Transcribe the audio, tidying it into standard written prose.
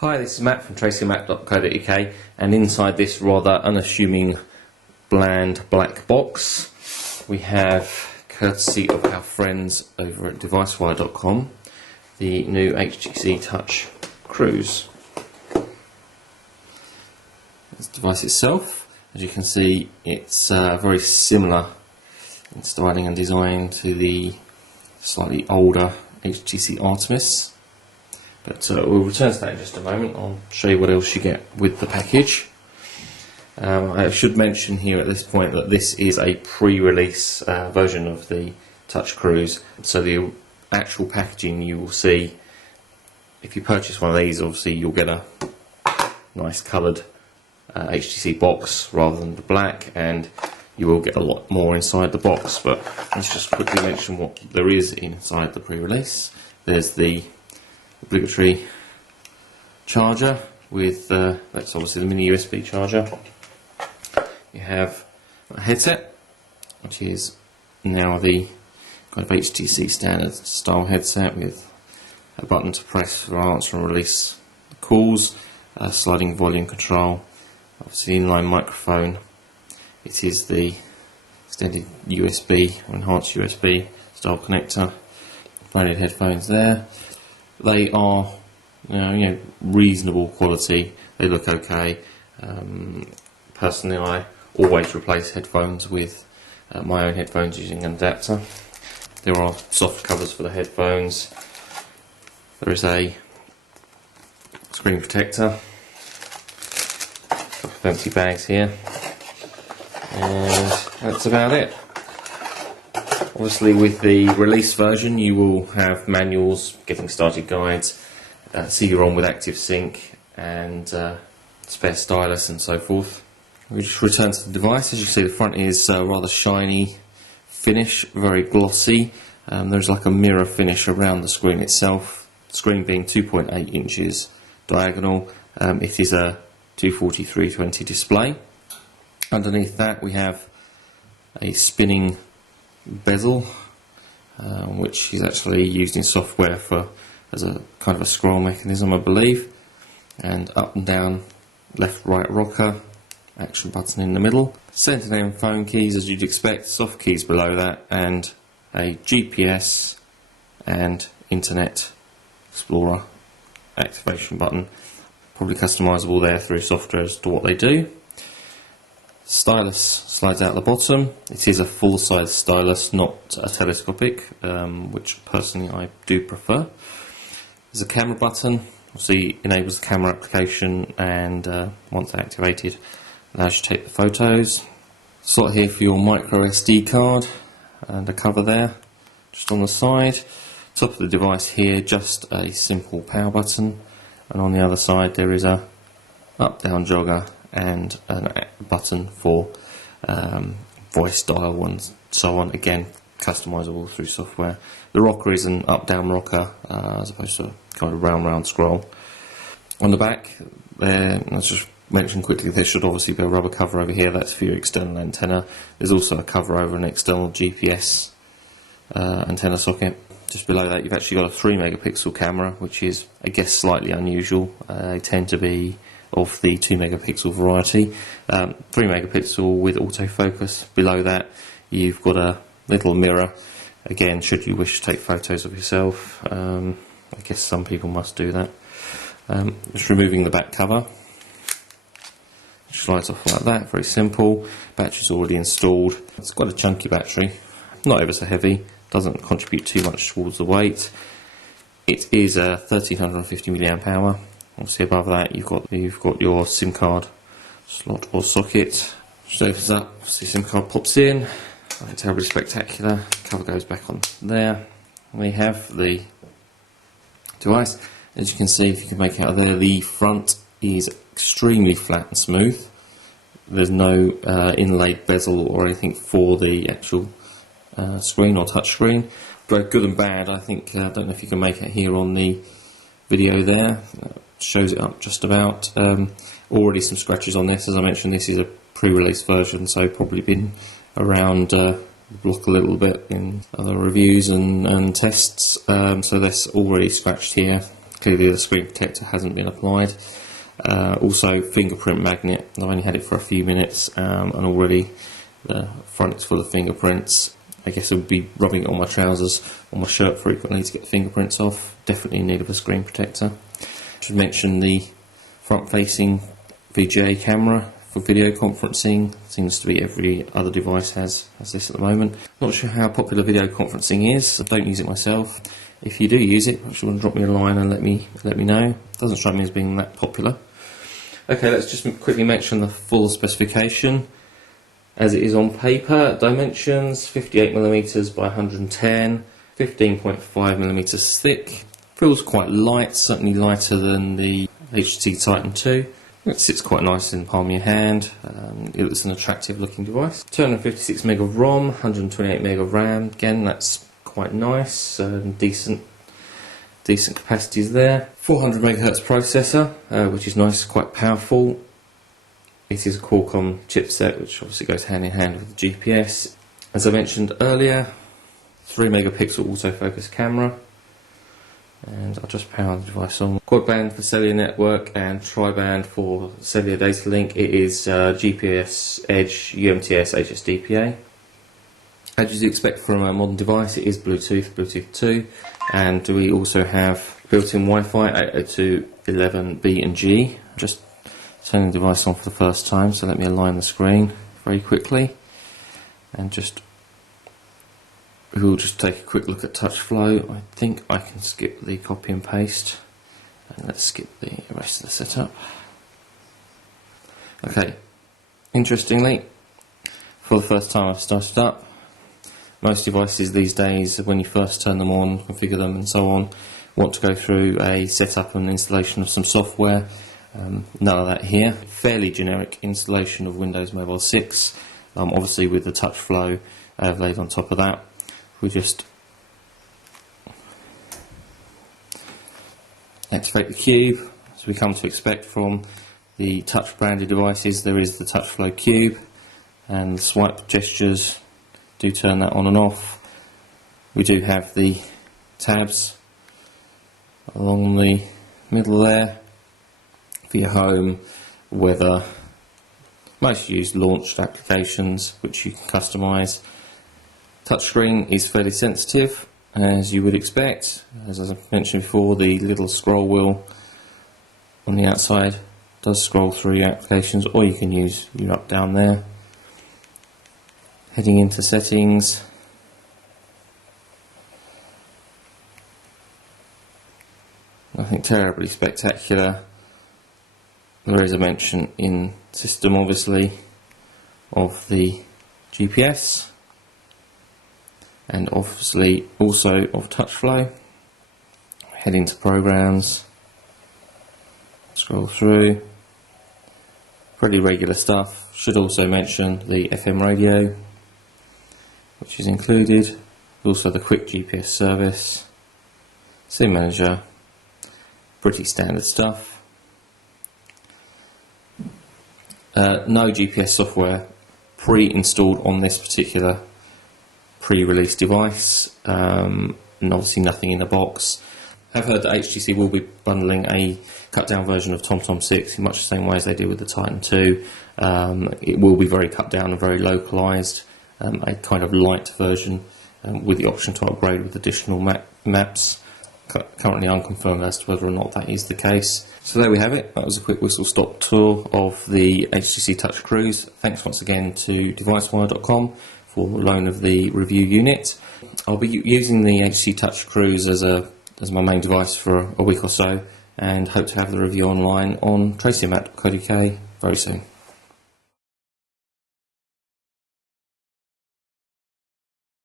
Hi, this is Matt from tracymac.co.uk, and inside this rather unassuming bland black box we have, courtesy of our friends over at devicewire.com, the new HTC Touch Cruise. This device itself, as you can see, it's very similar in styling and design to the slightly older HTC Artemis. But we'll return to that in just a moment. I'll show you what else you get with the package. I should mention here at this point that this is a pre-release version of the Touch Cruise. So the actual packaging you will see, if you purchase one of these, obviously you'll get a nice coloured HTC box rather than the black, and you will get a lot more inside the box. But let's just quickly mention what there is inside the pre-release. There's the obligatory charger with that's obviously the mini USB charger. You have a headset, which is now the kind of HTC standard style headset with a button to press for answer and release calls, sliding volume control, obviously inline microphone. It is the extended USB or enhanced USB style connector. Branded headphones there. They are, reasonable quality. They look okay. Personally, I always replace headphones with my own headphones using an adapter. There are soft covers for the headphones. There is a screen protector. A couple of empty bags here, and that's about it. Obviously, with the release version, you will have manuals, getting started guides, CD-ROM with active sync, and spare stylus and so forth. We just return to the device. As you see, the front is rather shiny finish, very glossy. There's like a mirror finish around the screen itself. The screen being 2.8 inches diagonal. It is a 240x320 display. Underneath that, we have a spinning bezel, which is actually used in software as a kind of a scroll mechanism, I believe, and up and down, left right rocker, action button in the middle, center down phone keys as you'd expect, soft keys below that, and a GPS and Internet Explorer activation button, probably customizable there through software as to what they do. Stylus slides out the bottom. It is a full-size stylus, not a telescopic, which personally I do prefer. There's a camera button, obviously enables the camera application, and once activated, allows you to take the photos. Slot here for your micro SD card, and a cover there, just on the side. Top of the device here, just a simple power button, and on the other side there is a up-down jogger and a button for voice dial and so on, again customizable through software. The rocker is an up-down rocker as opposed to a kind of round scroll. On the back there, let's just mention quickly, there should obviously be a rubber cover over here. That's for your external antenna. There's also a cover over an external GPS antenna socket. Just below that you've actually got a 3 megapixel camera, which is, I guess, slightly unusual. They tend to be of the 2 megapixel variety. 3 megapixel with autofocus. Below that you've got a little mirror, again should you wish to take photos of yourself. I guess some people must do that. Just removing the back cover, it slides off like that, very simple. Battery's already installed. It's got a chunky battery, not ever so heavy, doesn't contribute too much towards the weight. It is a 1350 milliamp hour. Obviously above that you've got your SIM card slot or socket. Just opens up, obviously SIM card pops in, nothing terribly spectacular. Cover goes back on there. We have the device. As you can see, if you can make out there, the front is extremely flat and smooth. There's no inlaid bezel or anything for the actual screen or touch screen. Both good and bad. I think, I don't know if you can make it here on the video there. Shows it up just about. Already some scratches on this. As I mentioned, this is a pre-release version, so probably been around the block a little bit in other reviews and tests. So that's already scratched here. Clearly the screen protector hasn't been applied. Also fingerprint magnet. I've only had it for a few minutes and already the front is full of fingerprints. I guess I would be rubbing it on my trousers or my shirt frequently to get the fingerprints off. Definitely in need of a screen protector. I should mention the front facing VGA camera for video conferencing. Seems to be every other device has this at the moment. Not sure how popular video conferencing is. I don't use it myself. If you do use it, perhaps you want to drop me a line and let me know. Doesn't strike me as being that popular. Okay, let's just quickly mention the full specification as it is on paper. Dimensions 58mm by 110, 15.5mm thick. Feels quite light, certainly lighter than the HTC Titan 2. It sits quite nice in the palm of your hand. It's an attractive looking device. 256 meg of ROM, 128 meg of RAM. Again, that's quite nice. Decent capacities there. 400 MHz processor, which is nice, quite powerful. It is a Qualcomm chipset, which obviously goes hand in hand with the GPS. As I mentioned earlier, 3 megapixel autofocus camera. And I'll just power the device on. Quad band for cellular network and tri-band for cellular data link. It is GPS, Edge, UMTS, HSDPA. As you'd expect from a modern device, it is Bluetooth, Bluetooth 2, and we also have built-in Wi-Fi 802.11b and G. Just turning the device on for the first time, so let me align the screen very quickly, and we'll just take a quick look at touch flow. I think I can skip the copy and paste, and let's skip the rest of the setup. Okay, interestingly, for the first time I've started up. Most devices these days, when you first turn them on, configure them and so on, want to go through a setup and installation of some software. None of that here. Fairly generic installation of Windows Mobile 6, obviously with the touch flow laid on top of that. We just activate the cube. As we come to expect from the touch branded devices, there is the touch flow cube, and the swipe gestures do turn that on and off. We do have the tabs along the middle there for your home, weather, most used launched applications which you can customise. Touchscreen is fairly sensitive, as you would expect. As I mentioned before, the little scroll wheel on the outside does scroll through your applications, or you can use your up down there. Heading into settings, nothing terribly spectacular. There is a mention in system, obviously, of the GPS, and obviously also of touch flow. Head into programs, scroll through, pretty regular stuff. Should also mention the FM radio, which is included, also the quick GPS service, SIM manager, pretty standard stuff. No GPS software pre-installed on this particular pre-release device, and obviously nothing in the box. I've heard that HTC will be bundling a cut down version of TomTom 6 in much the same way as they did with the Titan 2. It will be very cut down and very localised. A kind of light version with the option to upgrade with additional maps. Currently unconfirmed as to whether or not that is the case. So there we have it. That was a quick whistle-stop tour of the HTC Touch Cruise. Thanks once again to devicewire.com for the loan of the review unit. I'll be using the HTC Touch Cruise as my main device for a week or so, and hope to have the review online on tracymat.co.uk very soon.